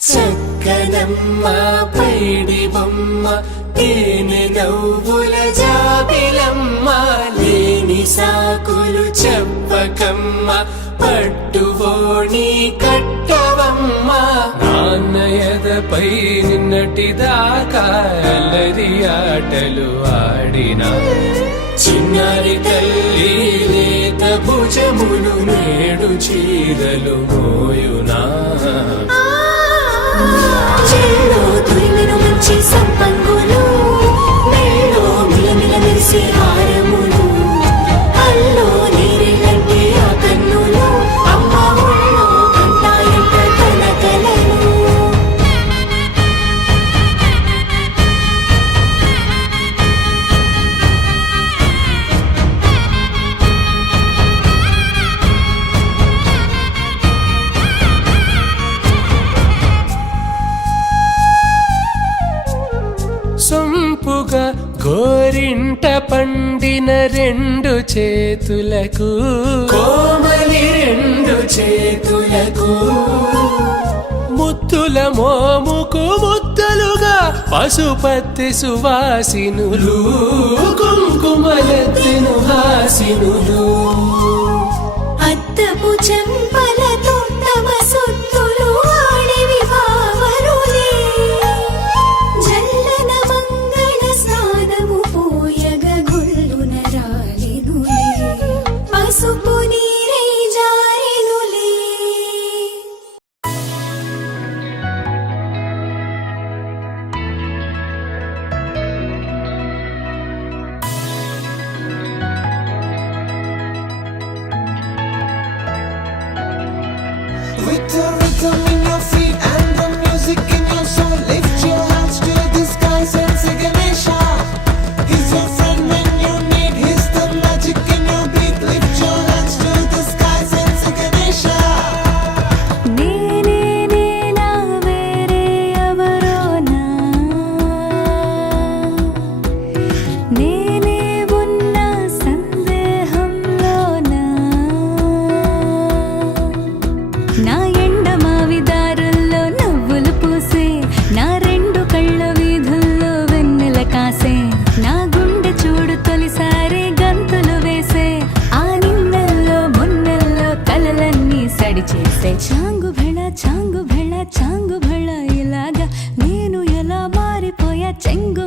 చక్కనమ్మ పైడి బొమ్మ తేనె నవ్వుల జాబిలమ్మ లేని సాకులు చెప్పకమ్మ పట్టువోణి కట్టవమ్మ నాన్నయదపై నిన్నటిదాకా అల్లరి ఆటలు ఆడినా చిన్నారి తల్లి లేత భుజములు నేడు చీరలు మోయునా చెల్లో తురిమిన మంచి సంపంగులు మెల్లో మిలమిల మెరిసే హారములు అల్లో నీరెళ్ళంటే ఆ కన్నులు అమ్మ ఒళ్ళో కంటాయంట తన కలలు సొంపుగా గోరింట పండిన రెండు చేతులకు కోమలి రెండు చేతులకు ముద్దుల మోముకు ముద్దలుగా పశుపతి సువాసినులు కుంకుమలెత్తిను హాసినులు అద్దపు చెంపలతో తమ సొత్తులు ఆడివి భావరులే జల్లన మంగళ స్నానము పోయగ గొల్లున రాలినులే పసుపు నీరై జారినులే With the rhythm in your feet and the music in your soul, lift your hands to the skies and say Ganesha. He's your friend when you need, he's the magic in your beat. Lift your hands to the skies and say Ganesha. నేనే నేనా వేరే ఎవరోనా నేనే ఉన్న సందేహంలోనా నా ఎండమావి దారుల్లో నవ్వులు పూసే నా రెండు కళ్ళ వీధుల్లో వెన్నెల కాసే నా గుండె చూడు తొలిసారి గంతులు వేసే ఆ నిన్నెల్లో మొన్నెల్లో కలలన్నీ సడి చేసే చాంగు భళ చాంగు భళ ఇలాగా నేను ఎలా మారిపోయా చెంగు